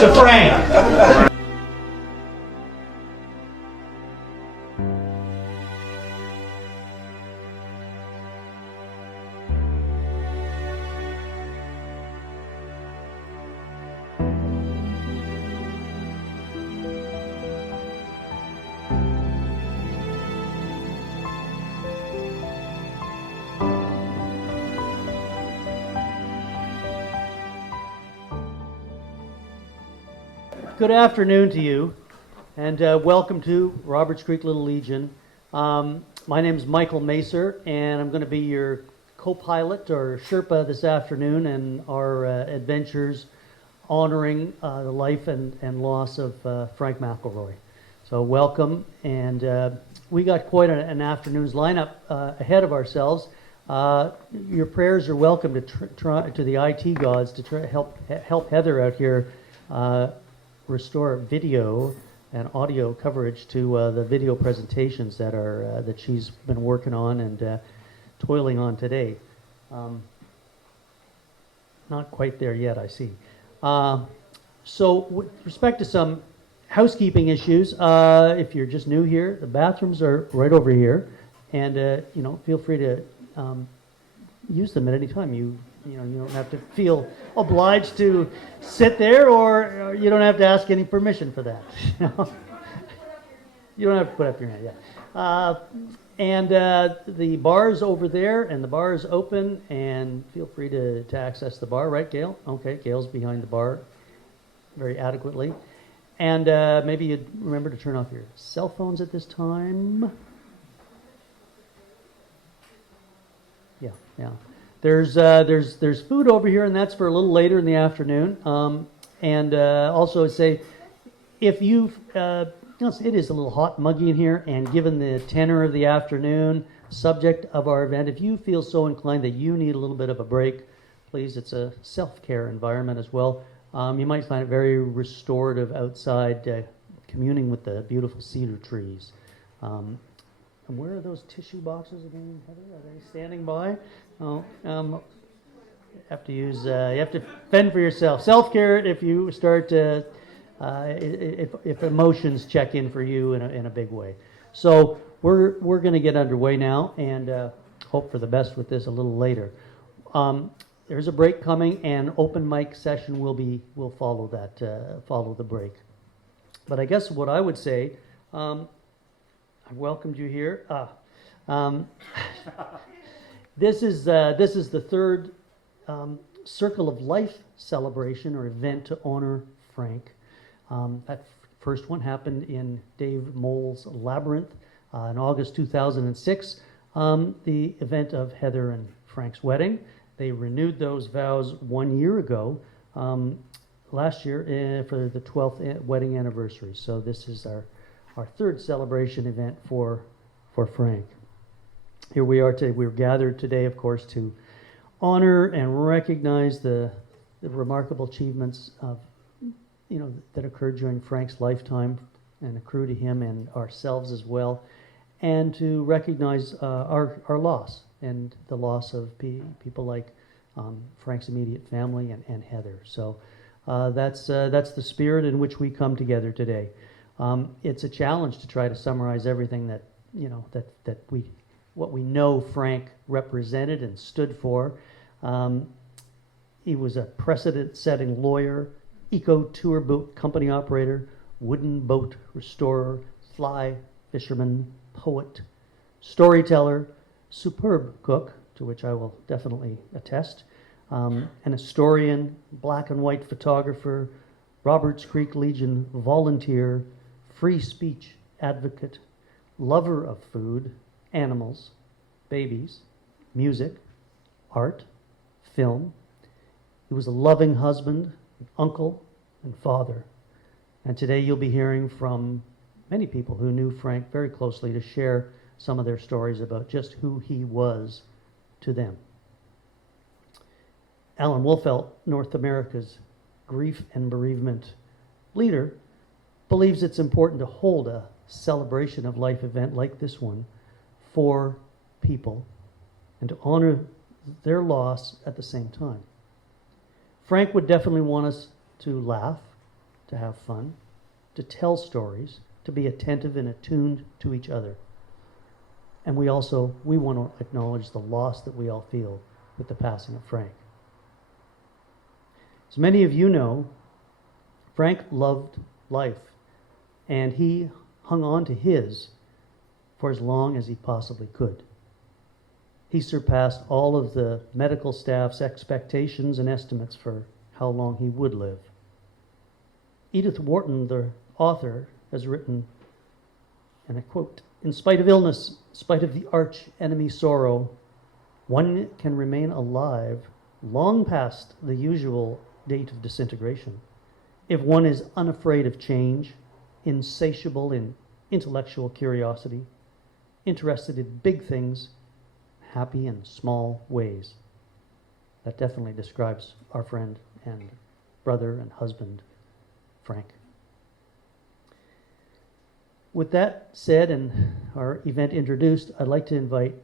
to Frank. Good afternoon to you, and welcome to Roberts Creek Little Legion. My name is Michael Macer, and I'm going to be your co-pilot or Sherpa this afternoon in our adventures honoring the life and loss of Frank McElroy. So welcome, and we got quite an afternoon's lineup ahead of ourselves. Your prayers are welcome to the IT gods to help Heather out here restore video and audio coverage to the video presentations that she's been working on and toiling on today. Not quite there yet, I see. So with respect to some housekeeping issues, if you're just new here, the bathrooms are right over here, and feel free to use them at any time. You don't have to feel obliged to sit there, or you don't have to ask any permission for that. You don't have to put up your hand, yeah. And the bar's over there, and the bar is open, and feel free to access the bar, right, Gail? Okay, Gail's behind the bar very adequately. And maybe you'd remember to turn off your cell phones at this time. Yeah. There's food over here, and that's for a little later in the afternoon. And also say, if you've, it is a little hot and muggy in here, and given the tenor of the afternoon, subject of our event, if you feel so inclined that you need a little bit of a break, please, it's a self-care environment as well. You might find it very restorative outside, communing with the beautiful cedar trees. And where are those tissue boxes again, Heather? Are they standing by? Oh, you have to fend for yourself. Self-care if you start to, if emotions check in for you in a big way. So we're going to get underway now and hope for the best with this a little later. There's a break coming, and open mic session will follow the break. But I guess what I would say, I welcomed you here. This is the third Circle of Life celebration or event to honor Frank. That first one happened in Dave Moll's Labyrinth in August 2006, the event of Heather and Frank's wedding. They renewed those vows 1 year ago, last year, for the 12th wedding anniversary. So this is our third celebration event for Frank. Here we are today. We're gathered today, of course, to honor and recognize the remarkable achievements of, that occurred during Frank's lifetime and accrue to him and ourselves as well, and to recognize our loss and the loss of people like Frank's immediate family and Heather. So that's the spirit in which we come together today. It's a challenge to try to summarize everything that what we know Frank represented and stood for. He was a precedent-setting lawyer, eco-tour boat company operator, wooden boat restorer, fly fisherman, poet, storyteller, superb cook, to which I will definitely attest, an historian, black and white photographer, Roberts Creek Legion volunteer, free speech advocate, lover of food, animals, babies, music, art, film. He was a loving husband, uncle, and father. And today you'll be hearing from many people who knew Frank very closely to share some of their stories about just who he was to them. Alan Wolfelt, North America's grief and bereavement leader, believes it's important to hold a celebration of life event like this one for people and to honor their loss at the same time. Frank would definitely want us to laugh to have fun, to tell stories, to be attentive and attuned to each other. And we want to acknowledge the loss that we all feel with the passing of Frank. As many of you know, Frank loved life, and he hung on to his for as long as he possibly could. He surpassed all of the medical staff's expectations and estimates for how long he would live. Edith Wharton, the author, has written, and I quote, "In spite of illness, in spite of the arch enemy sorrow, one can remain alive long past the usual date of disintegration if one is unafraid of change, insatiable in intellectual curiosity, interested in big things, happy in small ways." That definitely describes our friend and brother and husband, Frank. With that said and our event introduced, I'd like to invite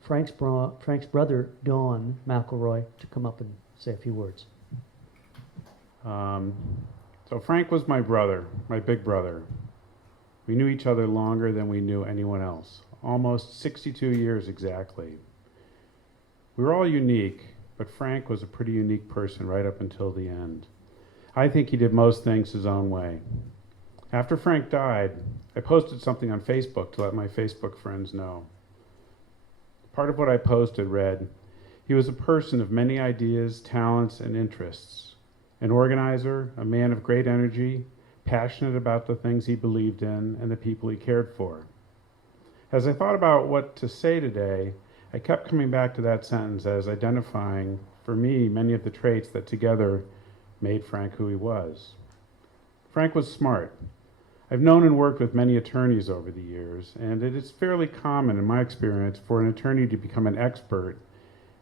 Frank's brother, Don McElroy, to come up and say a few words. So Frank was my brother, my big brother. We knew each other longer than we knew anyone else, almost 62 years exactly. We were all unique, but Frank was a pretty unique person right up until the end. I think he did most things his own way. After Frank died, I posted something on Facebook to let my Facebook friends know. Part of what I posted read, "He was a person of many ideas, talents, and interests. An organizer, a man of great energy, passionate about the things he believed in and the people he cared for." As I thought about what to say today, I kept coming back to that sentence as identifying, for me, many of the traits that together made Frank who he was. Frank was smart. I've known and worked with many attorneys over the years, and it is fairly common in my experience for an attorney to become an expert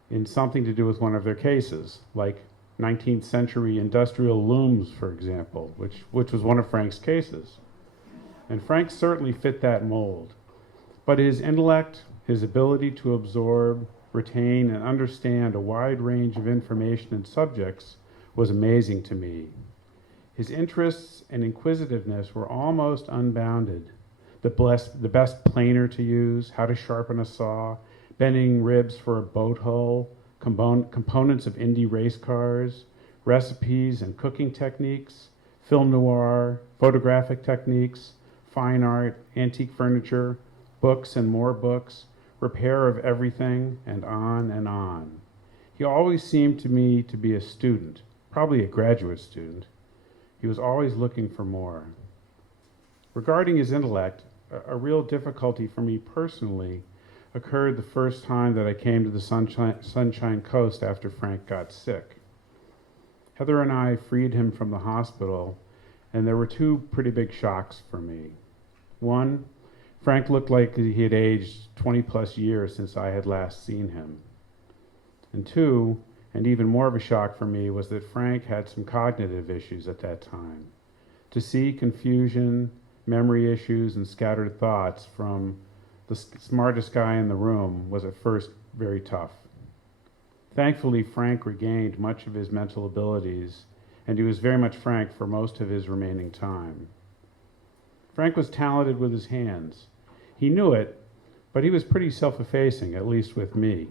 in something to do with one of their cases, like 19th century industrial looms, for example, which was one of Frank's cases. And Frank certainly fit that mold. But his intellect, his ability to absorb, retain, and understand a wide range of information and subjects was amazing to me. His interests and inquisitiveness were almost unbounded. The best planer to use, how to sharpen a saw, bending ribs for a boat hull, components of Indy race cars, recipes and cooking techniques, film noir, photographic techniques, fine art, antique furniture, books and more books, repair of everything, and on and on. He always seemed to me to be a student, probably a graduate student. He was always looking for more. Regarding his intellect, a real difficulty for me personally occurred the first time that I came to the Sunshine Coast after Frank got sick. Heather and I freed him from the hospital, and there were two pretty big shocks for me. One, Frank looked like he had aged 20 plus years since I had last seen him. And two, and even more of a shock for me, was that Frank had some cognitive issues at that time. To see confusion, memory issues, and scattered thoughts from the smartest guy in the room was at first very tough. Thankfully, Frank regained much of his mental abilities, and he was very much Frank for most of his remaining time. Frank was talented with his hands. He knew it, but he was pretty self-effacing, at least with me.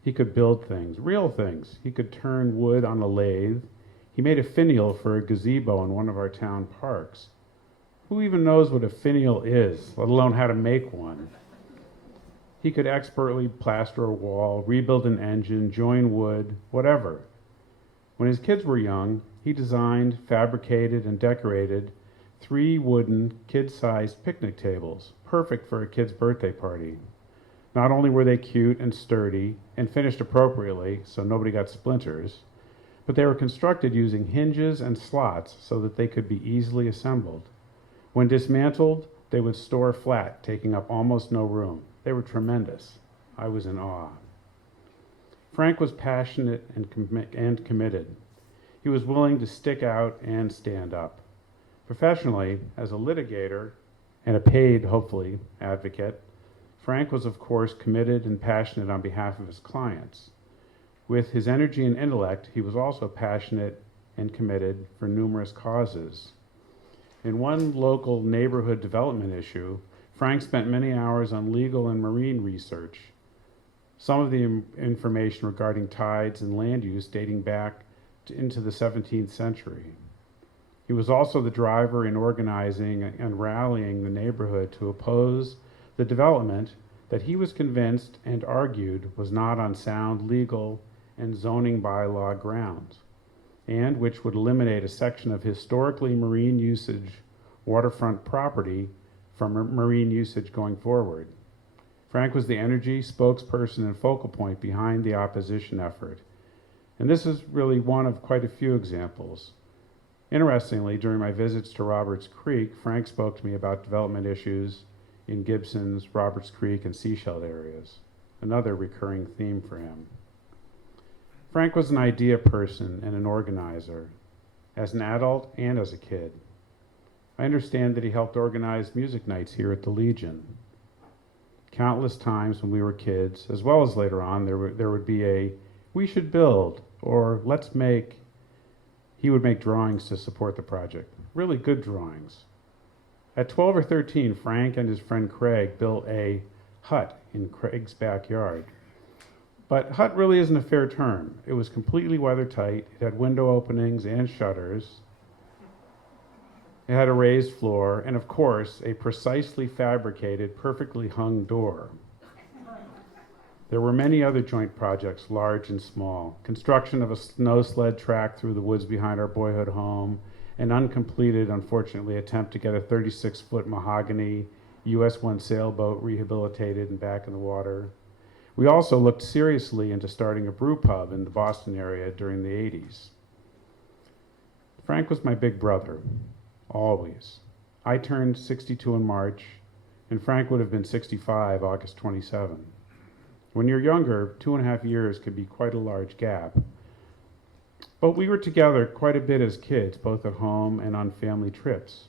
He could build things, real things. He could turn wood on a lathe. He made a finial for a gazebo in one of our town parks. Who even knows what a finial is, let alone how to make one? He could expertly plaster a wall, rebuild an engine, join wood, whatever. When his kids were young, he designed, fabricated, and decorated 3 wooden, kid-sized picnic tables, perfect for a kid's birthday party. Not only were they cute and sturdy and finished appropriately so nobody got splinters, but they were constructed using hinges and slots so that they could be easily assembled. When dismantled, they would store flat, taking up almost no room. They were tremendous. I was in awe. Frank was passionate and committed. He was willing to stick out and stand up. Professionally, as a litigator and a paid, hopefully, advocate, Frank was, of course, committed and passionate on behalf of his clients. With his energy and intellect, he was also passionate and committed for numerous causes. In one local neighborhood development issue, Frank spent many hours on legal and marine research. Some of the information regarding tides and land use dating back into the 17th century. He was also the driver in organizing and rallying the neighborhood to oppose the development that he was convinced and argued was not on sound legal and zoning bylaw grounds, and which would eliminate a section of historically marine usage waterfront property from marine usage going forward. Frank was the energy, spokesperson, and focal point behind the opposition effort. And this is really one of quite a few examples. Interestingly, during my visits to Roberts Creek, Frank spoke to me about development issues in Gibson's, Roberts Creek, and Seashell areas, another recurring theme for him. Frank was an idea person and an organizer, as an adult and as a kid. I understand that he helped organize music nights here at the Legion. Countless times when we were kids, as well as later on, there would be a, we should build, or let's make. He would make drawings to support the project, really good drawings. At 12 or 13, Frank and his friend Craig built a hut in Craig's backyard. But hut really isn't a fair term. It was completely weather-tight. It had window openings and shutters. It had a raised floor, and of course, a precisely fabricated, perfectly hung door. There were many other joint projects, large and small. Construction of a snow sled track through the woods behind our boyhood home, an uncompleted, unfortunately, attempt to get a 36-foot mahogany US-1 sailboat rehabilitated and back in the water. We also looked seriously into starting a brew pub in the Boston area during the 80s. Frank was my big brother. Always. I turned 62 in March, and Frank would have been 65 August 27. When you're younger, 2.5 years can be quite a large gap. But we were together quite a bit as kids, both at home and on family trips.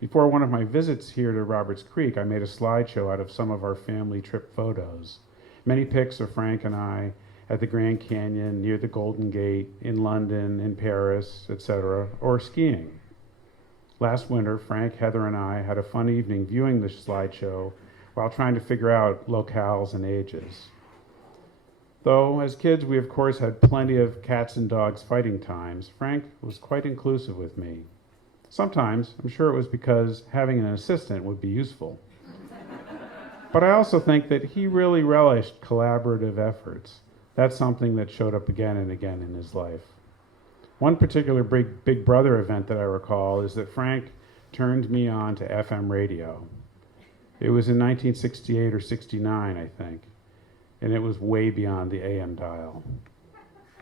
Before one of my visits here to Roberts Creek, I made a slideshow out of some of our family trip photos. Many pics of Frank and I at the Grand Canyon, near the Golden Gate, in London, in Paris, etc., or skiing. Last winter, Frank, Heather, and I had a fun evening viewing the slideshow while trying to figure out locales and ages. Though, as kids, we of course had plenty of cats and dogs fighting times, Frank was quite inclusive with me. Sometimes, I'm sure it was because having an assistant would be useful. But I also think that he really relished collaborative efforts. That's something that showed up again and again in his life. One particular Big Brother event that I recall is that Frank turned me on to FM radio. It was in 1968 or 69, I think, and it was way beyond the AM dial.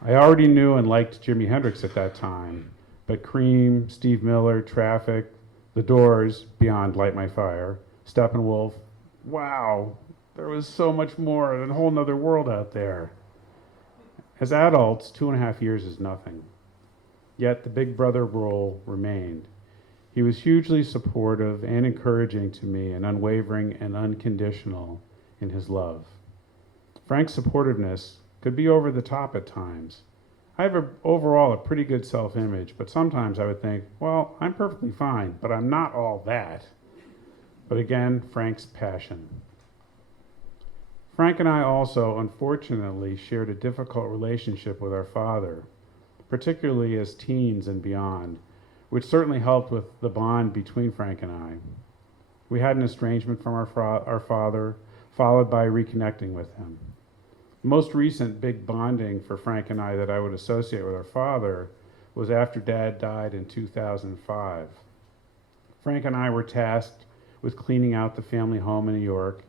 I already knew and liked Jimi Hendrix at that time, but Cream, Steve Miller, Traffic, The Doors, beyond Light My Fire, Steppenwolf, wow, there was so much more, a whole nother world out there. As adults, 2.5 years is nothing. Yet the Big Brother role remained. He was hugely supportive and encouraging to me and unwavering and unconditional in his love. Frank's supportiveness could be over the top at times. I have overall a pretty good self-image, but sometimes I would think, well, I'm perfectly fine, but I'm not all that. But again, Frank's passion. Frank and I also, unfortunately, shared a difficult relationship with our father, particularly as teens and beyond, which certainly helped with the bond between Frank and I. We had an estrangement from our father, followed by reconnecting with him. The most recent big bonding for Frank and I that I would associate with our father was after Dad died in 2005. Frank and I were tasked with cleaning out the family home in New York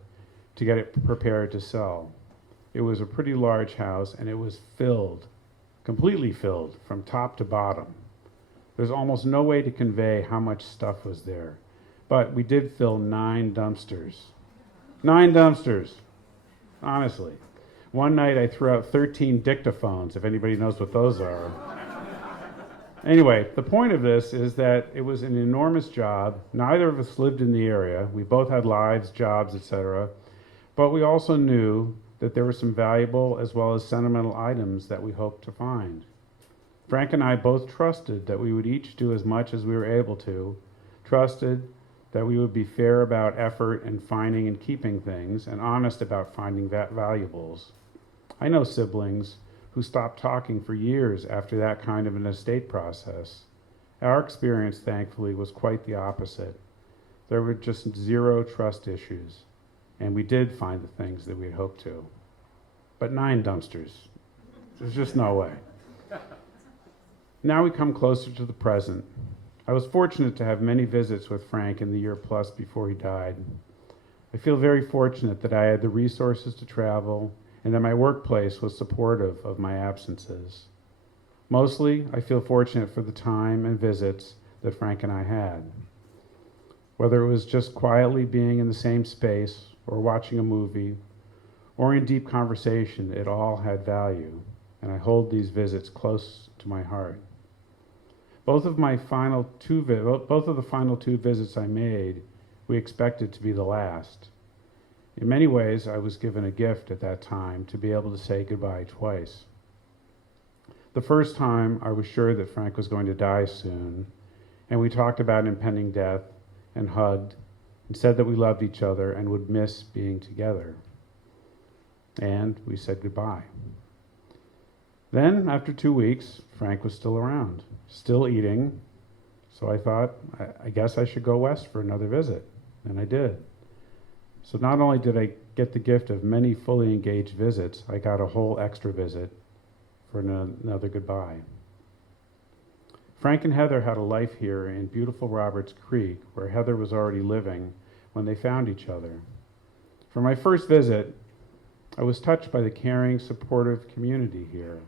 to get it prepared to sell. It was a pretty large house, and it was filled, completely filled from top to bottom. There's almost no way to convey how much stuff was there. But we did fill 9 dumpsters. 9 dumpsters, honestly. One night I threw out 13 dictaphones, if anybody knows what those are. Anyway, the point of this is that it was an enormous job. Neither of us lived in the area. We both had lives, jobs, etc. But we also knew that there were some valuable as well as sentimental items that we hoped to find. Frank and I both trusted that we would each do as much as we were able to trusted that we would be fair about effort and finding and keeping things, and honest about finding valuables. I know siblings who stopped talking for years after that kind of an estate process. Our experience, thankfully, was quite the opposite. There were just zero trust issues, and we did find the things that we'd hoped to. But 9 dumpsters, there's just no way. Now we come closer to the present. I was fortunate to have many visits with Frank in the year plus before he died. I feel very fortunate that I had the resources to travel and that my workplace was supportive of my absences. Mostly, I feel fortunate for the time and visits that Frank and I had. Whether it was just quietly being in the same space or watching a movie or in deep conversation, it all had value, and I hold these visits close to my heart. Both of the final 2 visits I made, we expected to be the last. In many ways, I was given a gift at that time to be able to say goodbye twice. The first time, I was sure that Frank was going to die soon, and we talked about impending death and hugged and said that we loved each other and would miss being together. And we said goodbye. Then, after 2 weeks, Frank was still around, still eating, so I thought, I guess I should go west for another visit, and I did. So not only did I get the gift of many fully engaged visits, I got a whole extra visit for another goodbye. Frank and Heather had a life here in beautiful Roberts Creek, where Heather was already living when they found each other. For my first visit, I was touched by the caring, supportive community here.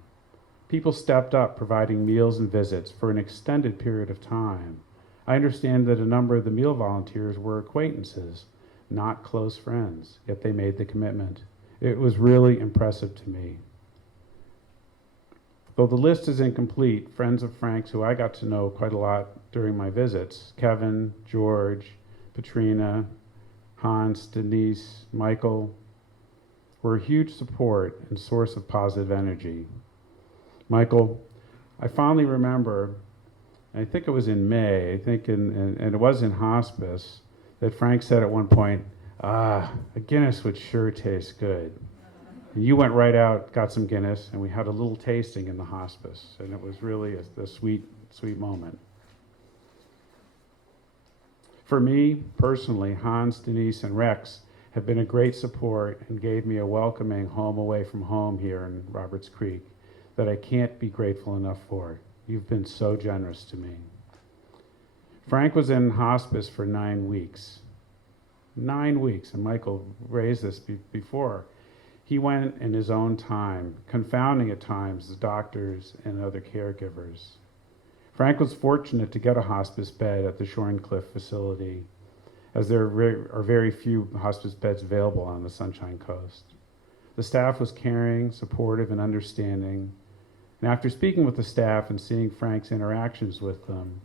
People stepped up, providing meals and visits for an extended period of time. I understand that a number of the meal volunteers were acquaintances, not close friends, yet they made the commitment. It was really impressive to me. Though the list is incomplete, friends of Frank's who I got to know quite a lot during my visits, Kevin, George, Patrina, Hans, Denise, Michael, were a huge support and source of positive energy. Michael, I fondly remember, I think it was in May, and it was in hospice, that Frank said at one point, a Guinness would sure taste good. And you went right out, got some Guinness, and we had a little tasting in the hospice, and it was really a sweet, sweet moment. For me, personally, Hans, Denise, and Rex have been a great support and gave me a welcoming home away from home here in Roberts Creek that I can't be grateful enough for. You've been so generous to me. Frank was in hospice for 9 weeks. 9 weeks, and Michael raised this before. He went in his own time, confounding at times the doctors and other caregivers. Frank was fortunate to get a hospice bed at the Shorncliffe facility, as there are very few hospice beds available on the Sunshine Coast. The staff was caring, supportive, and understanding. And after speaking with the staff and seeing Frank's interactions with them,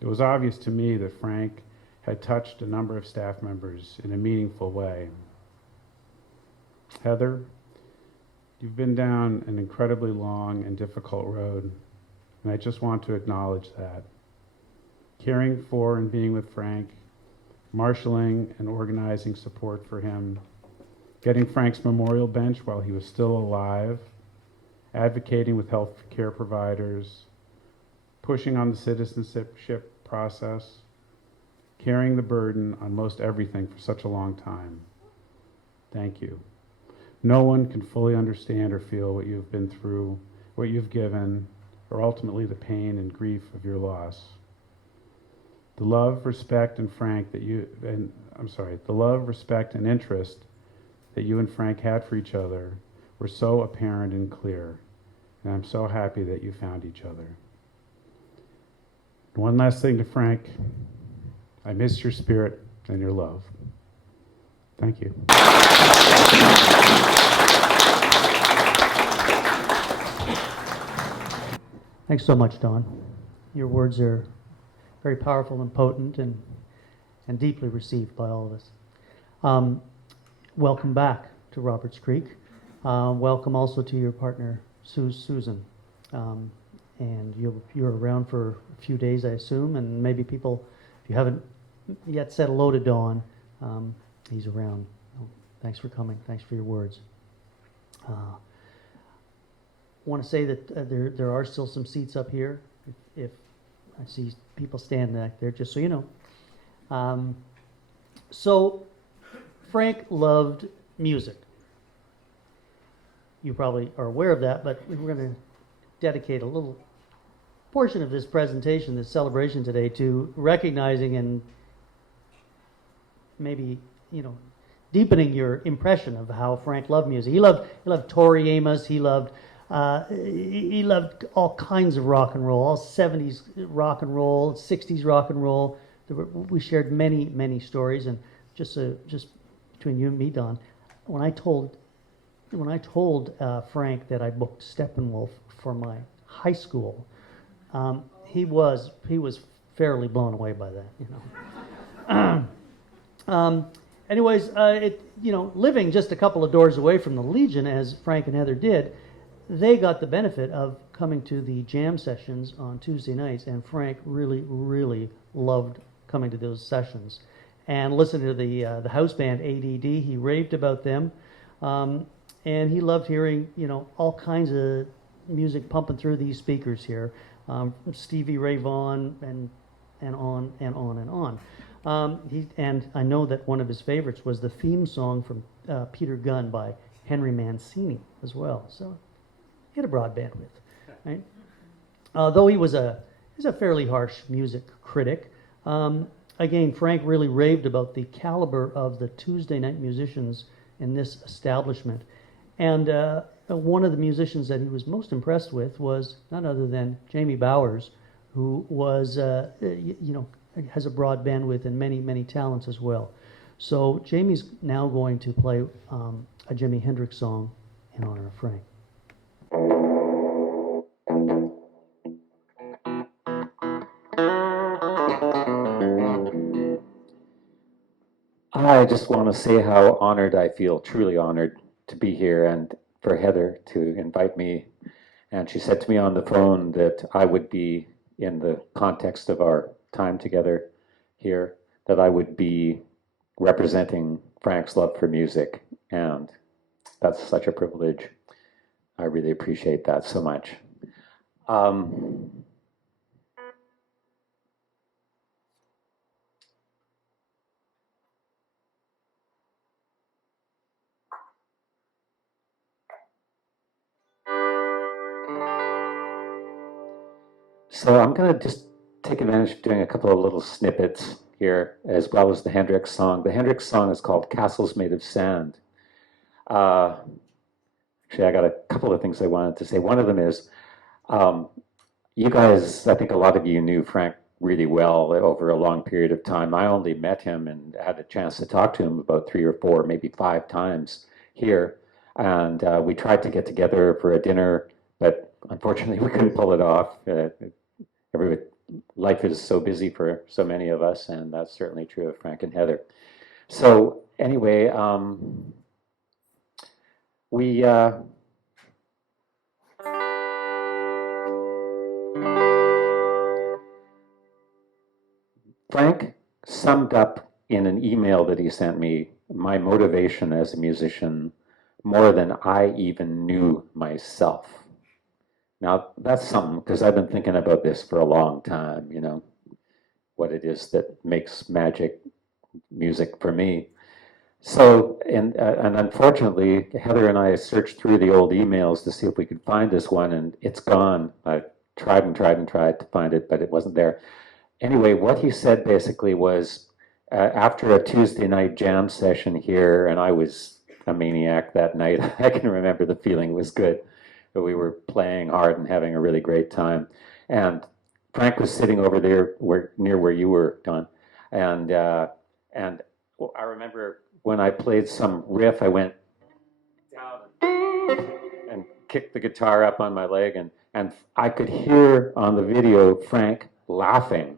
it was obvious to me that Frank had touched a number of staff members in a meaningful way. Heather, you've been down an incredibly long and difficult road, and I just want to acknowledge that. Caring for and being with Frank, marshaling and organizing support for him, getting Frank's memorial bench while he was still alive, advocating with health care providers, pushing on the citizenship process, carrying the burden on most everything for such a long time. Thank you. No one can fully understand or feel what you've been through, what you've given, or ultimately the pain and grief of your loss. The love, respect, and interest that you and Frank had for each other were so apparent and clear, and I'm so happy that you found each other. One last thing to Frank, I miss your spirit and your love. Thank you. Thanks so much, Don. Your words are very powerful and potent and deeply received by all of us. Welcome back to Roberts Creek. Welcome also to your partner, Susan. And you're around for a few days, I assume, and maybe people, if you haven't yet said hello to Dawn. He's around. Oh, thanks for coming. Thanks for your words. Want to say that there are still some seats up here. If I see people standing back there, just so you know. So Frank loved music. You probably are aware of that, but we're going to dedicate a little portion of this presentation, this celebration today, to recognizing and maybe, deepening your impression of how Frank loved music. He loved Tori Amos. He loved all kinds of rock and roll, all 70s rock and roll, 60s rock and roll. We shared many stories, and just between you and me, Don, when I told Frank that I booked Steppenwolf for my high school, he was fairly blown away by that. Anyways, living just a couple of doors away from the Legion, as Frank and Heather did, they got the benefit of coming to the jam sessions on Tuesday nights, and Frank really loved coming to those sessions and listening to the house band ADD. He raved about them, and he loved hearing all kinds of music pumping through these speakers here, Stevie Ray Vaughan and on and on and on. And I know that one of his favorites was the theme song from Peter Gunn by Henry Mancini as well. So he had a broad bandwidth, right? Though he was a fairly harsh music critic. Again, Frank really raved about the caliber of the Tuesday night musicians in this establishment. And one of the musicians that he was most impressed with was none other than Jamie Bowers, who was, has a broad bandwidth and many talents as well. So Jamie's now going to play a Jimi Hendrix song in honor of Frank. I just want to say how honored I feel, truly honored to be here, and for Heather to invite me. And she said to me on the phone that I would be, in the context of our time together here, that I would be representing Frank's love for music. And that's such a privilege. I really appreciate that so much. So I'm going to just take advantage of doing a couple of little snippets here, as well as the Hendrix song. The Hendrix song is called Castles Made of Sand. Actually, I got a couple of things I wanted to say. One of them is, you guys, I think a lot of you knew Frank really well over a long period of time. I only met him and had a chance to talk to him about 3 or 4, maybe 5 times here. And we tried to get together for a dinner, but unfortunately we couldn't pull it off. Life is so busy for so many of us, and that's certainly true of Frank and Heather. So anyway, Frank summed up in an email that he sent me my motivation as a musician more than I even knew myself. Now, that's something, because I've been thinking about this for a long time, what it is that makes magic music for me. So, and unfortunately, Heather and I searched through the old emails to see if we could find this one, and it's gone. I tried to find it, but it wasn't there. Anyway, what he said basically was, after a Tuesday night jam session here, and I was a maniac that night, I can remember the feeling was good. We were playing hard and having a really great time. And Frank was sitting over there near where you were, Don. And I remember when I played some riff, I went down and kicked the guitar up on my leg. And I could hear on the video Frank laughing,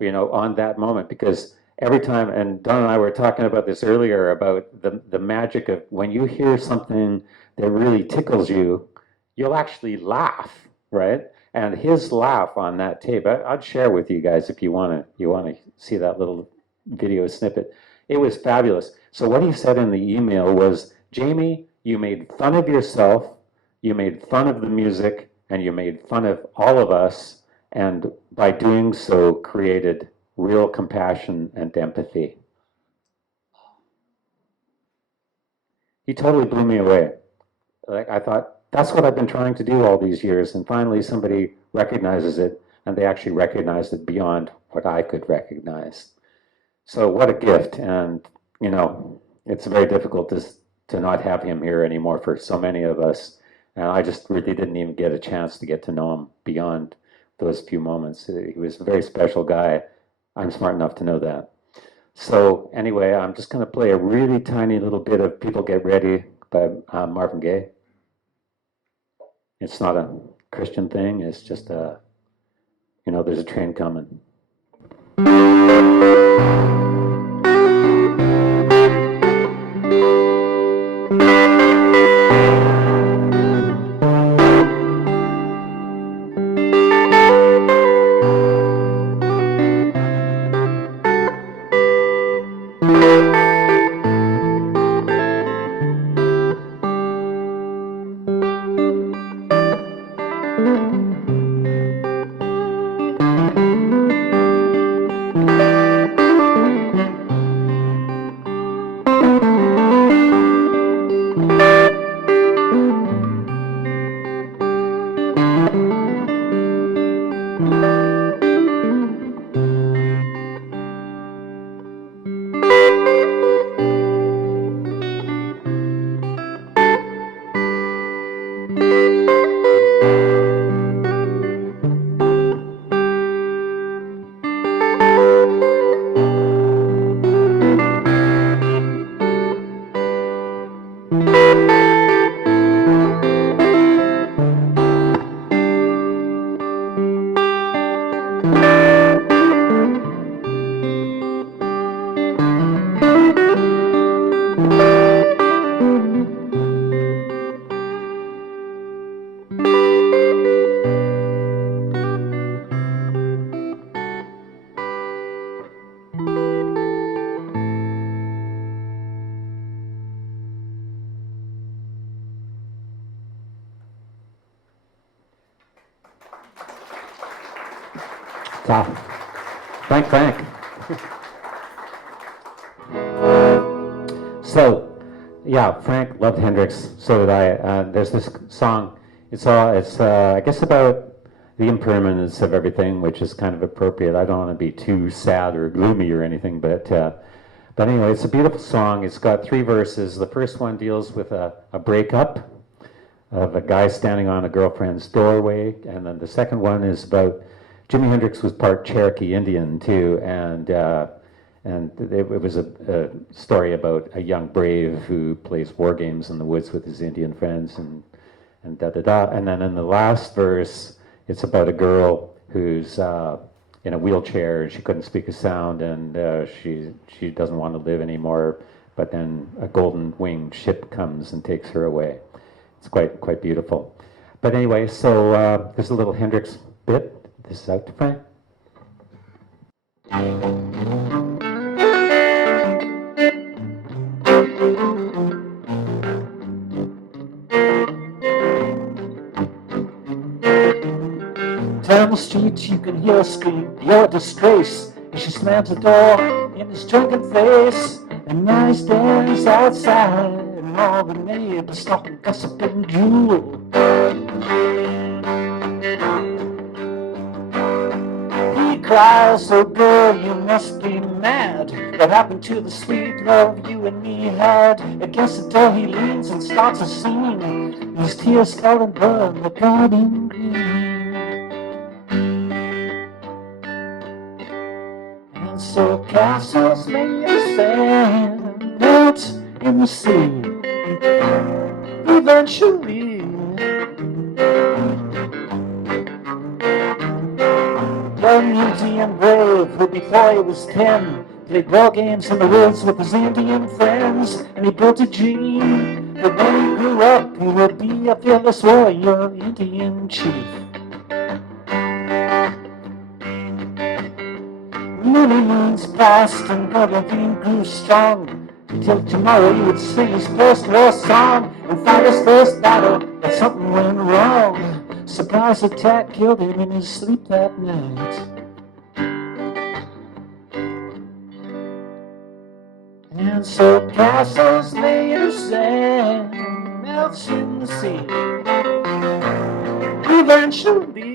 on that moment. Because every time, and Don and I were talking about this earlier, about the magic of when you hear something that really tickles you, you'll actually laugh, right? And his laugh on that tape, I'd share with you guys if you want to see that little video snippet. It was fabulous. So what he said in the email was, Jamie, you made fun of yourself, you made fun of the music, and you made fun of all of us, and by doing so created real compassion and empathy. He totally blew me away. Like, I thought, that's what I've been trying to do all these years, and finally somebody recognizes it, and they actually recognized it beyond what I could recognize. So what a gift, and you know, it's very difficult to not have him here anymore for so many of us, and I just really didn't even get a chance to get to know him beyond those few moments. He was a very special guy. I'm smart enough to know that. So anyway, I'm just going to play a really tiny little bit of People Get Ready by Marvin Gaye. It's not a Christian thing, it's just a, you know, there's a train coming. Wow. Frank. So, yeah, Frank loved Hendrix. So did I. There's this song. It's I guess about the impermanence of everything, which is kind of appropriate. I don't want to be too sad or gloomy or anything, but anyway, it's a beautiful song. It's got 3 verses. The first one deals with a breakup of a guy standing on a girlfriend's doorway, and then the second one is about Jimi Hendrix was part Cherokee Indian too, and it was a story about a young brave who plays war games in the woods with his Indian friends, and da da da. And then in the last verse, it's about a girl who's in a wheelchair. She couldn't speak a sound, and she doesn't want to live anymore. But then a golden winged ship comes and takes her away. It's quite beautiful. But anyway, so there's a little Hendrix bit. This is out to Frank. Down the street you can hear her scream, "You're a disgrace!" And she slams the door in his drunken face. And now he stands outside, and all the neighbors talk and gossip and drool. He cries, "Oh girl, you must be mad. What happened to the sweet love you and me had?" Against the door he leans and starts a scene. His tears scald and burn the garden green. And so castles made of sand melt in the sea. Eventually, young Indian brave who before he was 10 played ball games in the woods with his Indian friends, and he built a dream that when he grew up he would be a fearless warrior, Indian chief. Many moons passed and Butterbean grew strong, till tomorrow he would sing his first war song and fight his first battle, but something went wrong. Surprise attack killed him in his sleep that night. And so castles made of sand melts in the sea. Eventually,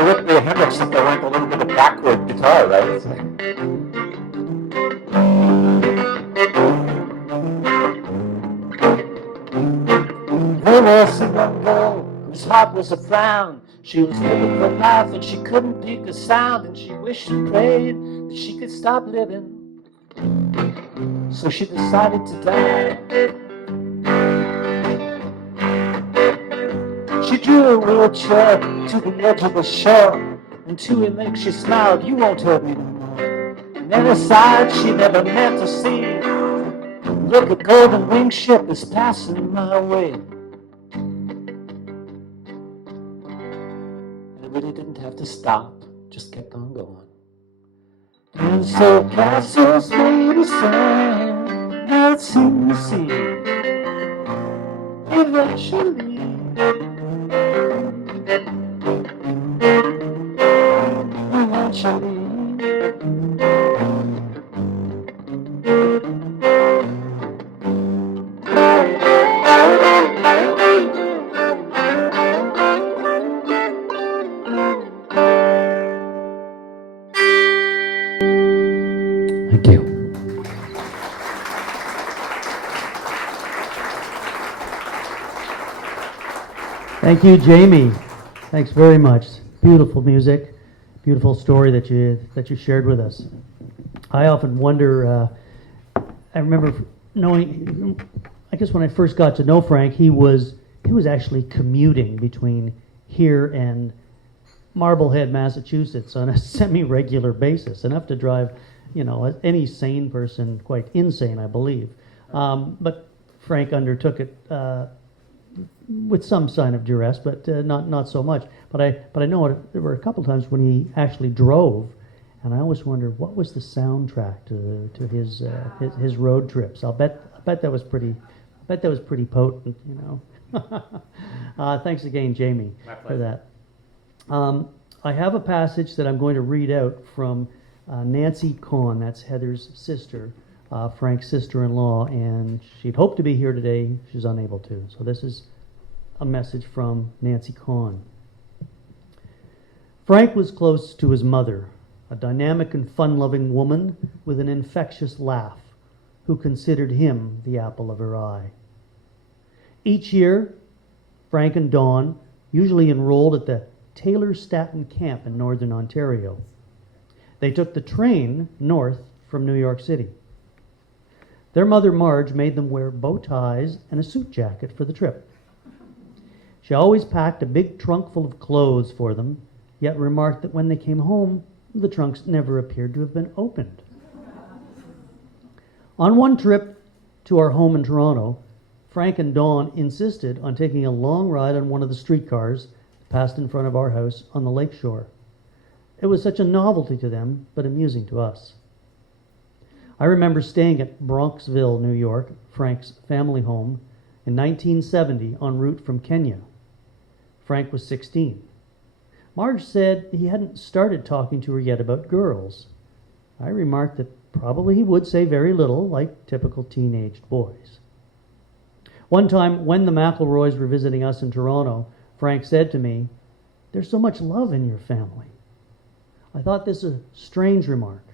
with the Hendrix, they went a little bit of backward guitar, right? There was a young girl whose heart was a frown. She was living for life and she couldn't pick a sound, and she wished and prayed that she could stop living. So she decided to die. She drew a wheelchair to the edge of the shore, and to her legs she smiled, "You won't hurt me no more." And then aside she never meant to see, look, a golden winged ship is passing my way. And it really didn't have to stop, just kept on going. And so castles made of sand melts in the sea. Eventually, thank you. Thank you, Jamie. Thanks very much. Beautiful music, beautiful story that you shared with us. I often wonder. I remember knowing. I guess when I first got to know Frank, he was actually commuting between here and Marblehead, Massachusetts, on a semi-regular basis, enough to drive, any sane person quite insane, I believe. But Frank undertook it with some sign of duress, but not so much. But I know there were a couple times when he actually drove, and I always wonder what was the soundtrack to his road trips. I bet that was pretty potent, Thanks again, Jamie, for that. I have a passage that I'm going to read out from Nancy Kahn. That's Heather's sister, Frank's sister-in-law, and she'd hoped to be here today. She's unable to. So this is a message from Nancy Kahn. Frank was close to his mother, a dynamic and fun-loving woman with an infectious laugh, who considered him the apple of her eye. Each year, Frank and Dawn usually enrolled at the Taylor-Staton camp in northern Ontario. They took the train north from New York City. Their mother, Marge, made them wear bow ties and a suit jacket for the trip. She always packed a big trunk full of clothes for them, yet remarked that when they came home, the trunks never appeared to have been opened. On one trip to our home in Toronto, Frank and Dawn insisted on taking a long ride on one of the streetcars that passed in front of our house on the lakeshore. It was such a novelty to them, but amusing to us. I remember staying at Bronxville, New York, Frank's family home, in 1970 en route from Kenya. Frank was 16. Marge said he hadn't started talking to her yet about girls. I remarked that probably he would say very little, like typical teenaged boys. One time, when the McElroys were visiting us in Toronto, Frank said to me, "There's so much love in your family." I thought this a strange remark.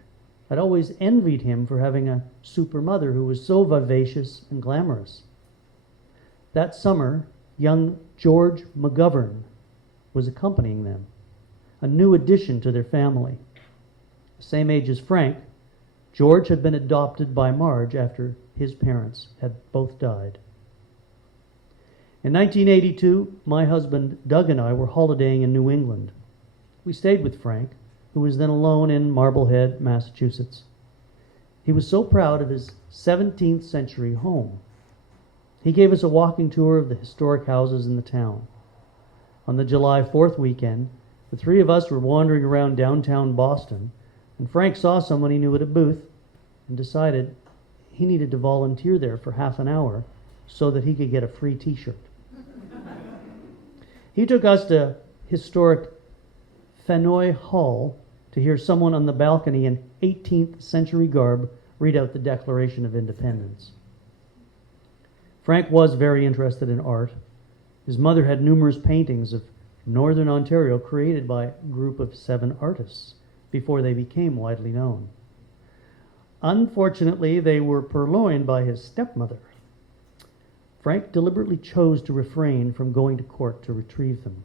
I'd always envied him for having a super mother who was so vivacious and glamorous. That summer, young George McGovern was accompanying them, a new addition to their family. The same age as Frank, George had been adopted by Marge after his parents had both died. In 1982, my husband Doug and I were holidaying in New England. We stayed with Frank, who was then alone in Marblehead, Massachusetts. He was so proud of his 17th century home. He gave us a walking tour of the historic houses in the town. On the July 4th weekend, the three of us were wandering around downtown Boston, and Frank saw someone he knew at a booth and decided he needed to volunteer there for half an hour so that he could get a free t-shirt. He took us to historic Faneuil Hall to hear someone on the balcony in 18th century garb read out the Declaration of Independence. Frank was very interested in art. His mother had numerous paintings of Northern Ontario created by a group of 7 artists before they became widely known. Unfortunately, they were purloined by his stepmother. Frank deliberately chose to refrain from going to court to retrieve them.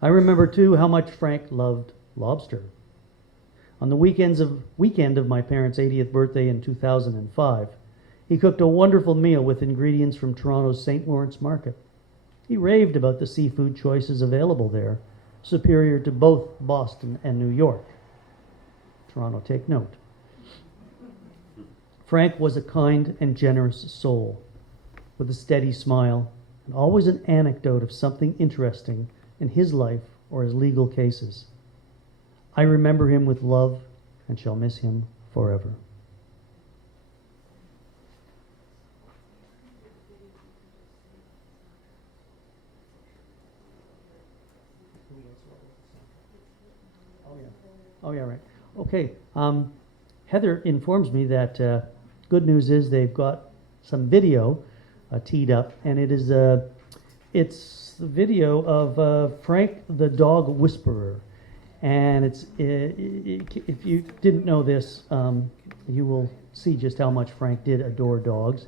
I remember, too, how much Frank loved lobster. On the weekend of my parents' 80th birthday in 2005, he cooked a wonderful meal with ingredients from Toronto's St. Lawrence Market. He raved about the seafood choices available there, superior to both Boston and New York. Toronto, take note. Frank was a kind and generous soul, with a steady smile, and always an anecdote of something interesting in his life or his legal cases. I remember him with love and shall miss him forever. Oh yeah, right. Okay. Heather informs me that good news is they've got some video teed up, and it's the video of Frank the Dog Whisperer, and if you didn't know this, you will see just how much Frank did adore dogs.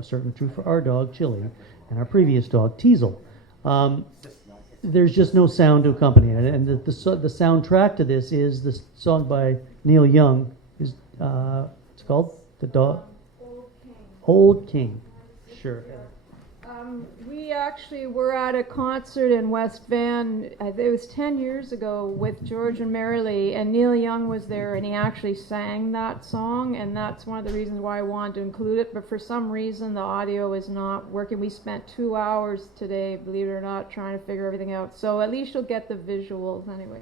Certainly true for our dog Chili and our previous dog Teasel. There's just no sound to accompany it, and the soundtrack to this is the song by Neil Young. It's called The Dog. Old King. Sure. We actually were at a concert in West Van, it was 10 years ago, with George and Marilee, and Neil Young was there, and he actually sang that song, and that's one of the reasons why I wanted to include it, but for some reason the audio is not working. We spent 2 hours today, believe it or not, trying to figure everything out, so at least you'll get the visuals anyway.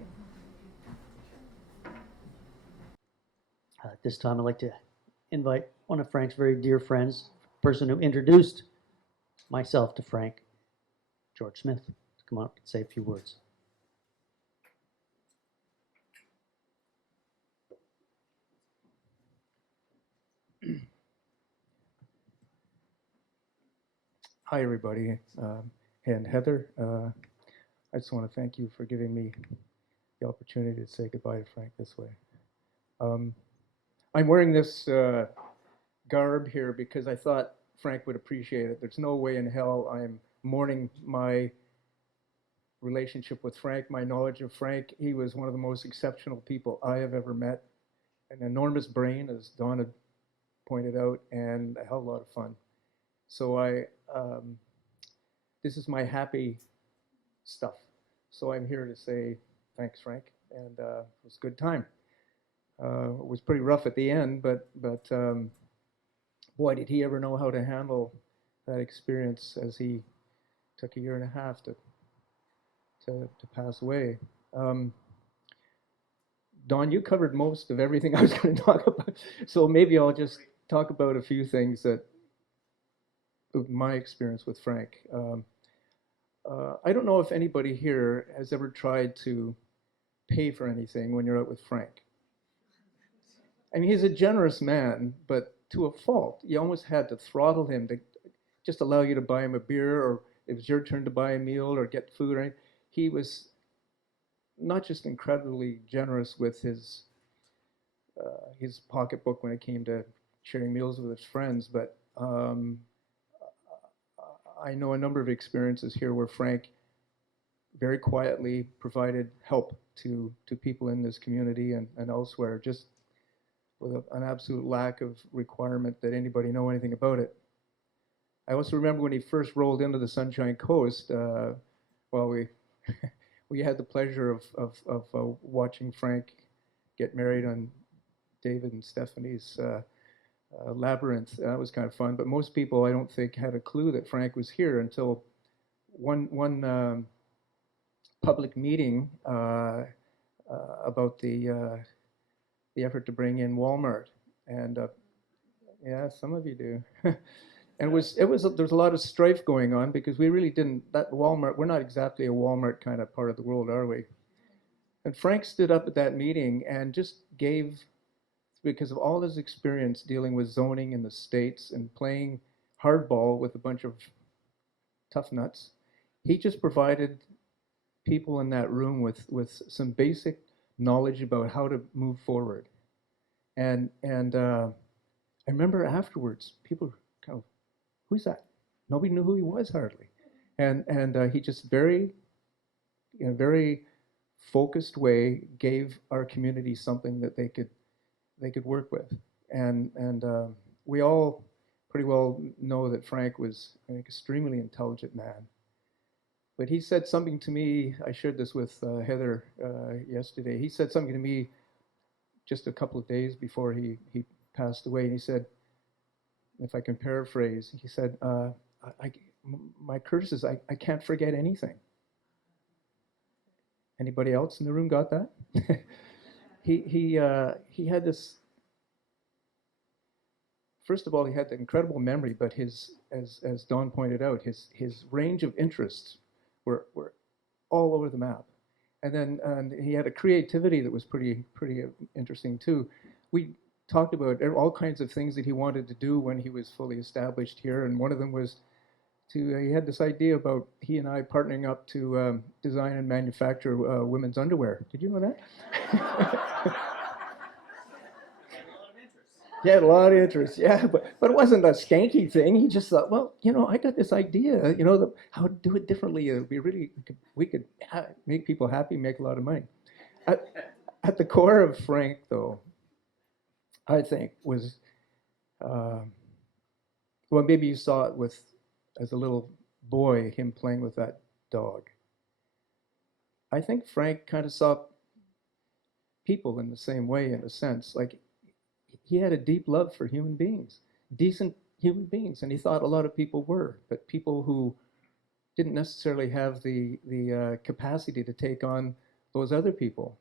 At this time, I'd like to invite one of Frank's very dear friends, the person who introduced myself to Frank, George Smith, to come up and say a few words. Hi, everybody, and Heather. I just want to thank you for giving me the opportunity to say goodbye to Frank this way. I'm wearing this garb here because I thought Frank would appreciate it. There's no way in hell I'm mourning my relationship with Frank, my knowledge of Frank. He was one of the most exceptional people I have ever met. An enormous brain, as Dawn had pointed out, and a hell of a lot of fun. So this is my happy stuff. So I'm here to say thanks, Frank, and it was a good time. It was pretty rough at the end, but boy, did he ever know how to handle that experience as he took 1.5 years to pass away. Dawn, you covered most of everything I was going to talk about, so maybe I'll just talk about a few things that my experience with Frank. I don't know if anybody here has ever tried to pay for anything when you're out with Frank. I mean, he's a generous man, but to a fault. You almost had to throttle him to just allow you to buy him a beer, or it was your turn to buy a meal or get food or anything. He was not just incredibly generous with his pocketbook when it came to sharing meals with his friends, but I know a number of experiences here where Frank very quietly provided help to people in this community and elsewhere, just with an absolute lack of requirement that anybody know anything about it. I also remember when he first rolled into the Sunshine Coast. Well, we we had the pleasure of watching Frank get married on David and Stephanie's Labyrinth. That was kind of fun. But most people, I don't think, had a clue that Frank was here until one public meeting about the effort to bring in Walmart. And yeah, some of you do. And there's a lot of strife going on because we really didn't, that Walmart, we're not exactly a Walmart kind of part of the world, are we? And Frank stood up at that meeting and just gave, because of all his experience dealing with zoning in the States and playing hardball with a bunch of tough nuts, he just provided people in that room with some basic knowledge about how to move forward. And I remember afterwards, people were kind of, who's that? Nobody knew who he was hardly. And he just very, in a very focused way, gave our community something that they could work with. And we all pretty well know that Frank was an extremely intelligent man. But he said something to me, I shared this with Heather yesterday. He said something to me just a couple of days before he passed away. And he said, if I can paraphrase, he said, my curse is I can't forget anything. Anybody else in the room got that? He had this, first of all, he had the incredible memory, but his, as Don pointed out, his range of interests were all over the map. And then he had a creativity that was pretty interesting too. We talked about all kinds of things that he wanted to do when he was fully established here, and one of them was he had this idea about he and I partnering up to design and manufacture women's underwear. Did you know that? He had a lot of interest, yeah, but it wasn't a skanky thing. He just thought, well, I got this idea, how to do it differently. It would be really, we could make people happy, make a lot of money. At the core of Frank, though, I think was, well, maybe you saw it as a little boy, him playing with that dog. I think Frank kind of saw people in the same way, in a sense. Like, he had a deep love for human beings, decent human beings, and he thought a lot of people were, but people who didn't necessarily have the capacity to take on those other people.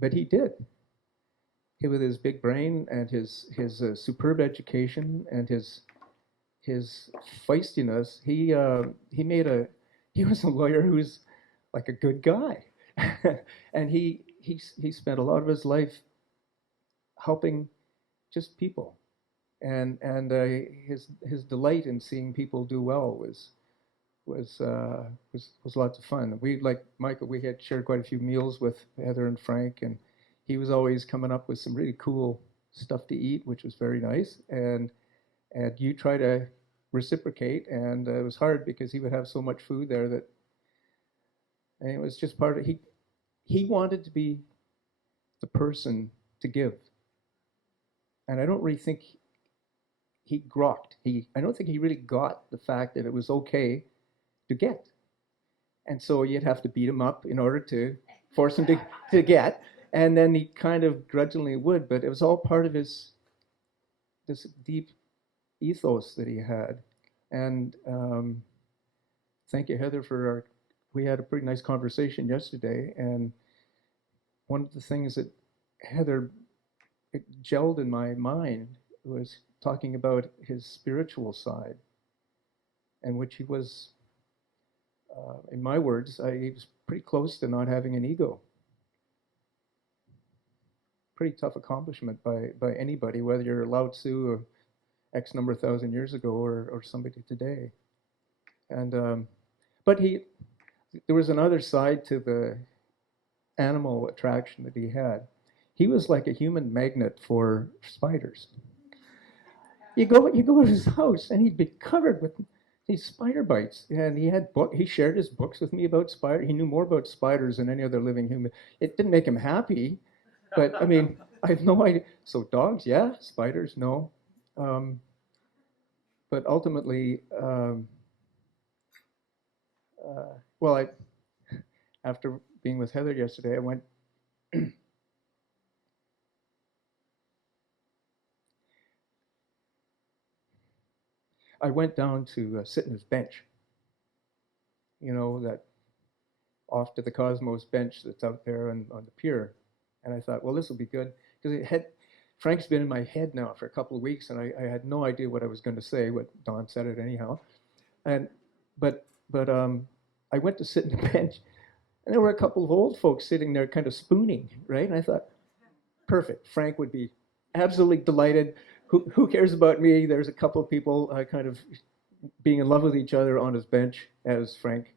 But he did. With his big brain and his superb education and his feistiness, he was a lawyer who's like a good guy, and he spent a lot of his life helping just people, and his delight in seeing people do well was lots of fun. We, like Michael, we had shared quite a few meals with Heather and Frank, and he was always coming up with some really cool stuff to eat, which was very nice. And you try to reciprocate, and it was hard because he would have so much food there and it was just part of he wanted to be the person to give. And I don't really think he grokked. I don't think he really got the fact that it was okay to get. And so you'd have to beat him up in order to force him to get. And then he kind of grudgingly would, but it was all part of this deep ethos that he had. And thank you, Heather, we had a pretty nice conversation yesterday. And one of the things that Heather, it gelled in my mind was talking about his spiritual side, in which he was, in my words, he was pretty close to not having an ego. Pretty tough accomplishment by anybody, whether you're Lao Tzu or X number of thousand years ago or somebody today. And but there was another side to the animal attraction that he had. He was like a human magnet for spiders. You go to his house and he'd be covered with these spider bites, and he shared his books with me about spiders. He knew more about spiders than any other living human. It didn't make him happy, but I mean, I have no idea. So dogs, yeah, spiders, no. But ultimately, well, after being with Heather yesterday, I went down to sit in his bench. You know, that off to the Cosmos bench that's out there on the pier. And I thought, well, this will be good. Because Frank's been in my head now for a couple of weeks, and I had no idea what I was going to say, but Don said it anyhow. But I went to sit in the bench, and there were a couple of old folks sitting there kind of spooning, right? And I thought, perfect. Frank would be absolutely delighted. Who cares about me? There's a couple of people kind of being in love with each other on his bench as Frank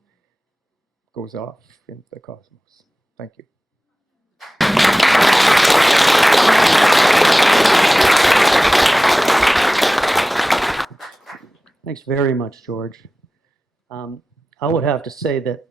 goes off into the cosmos. Thank you. Thanks very much, George. I would have to say that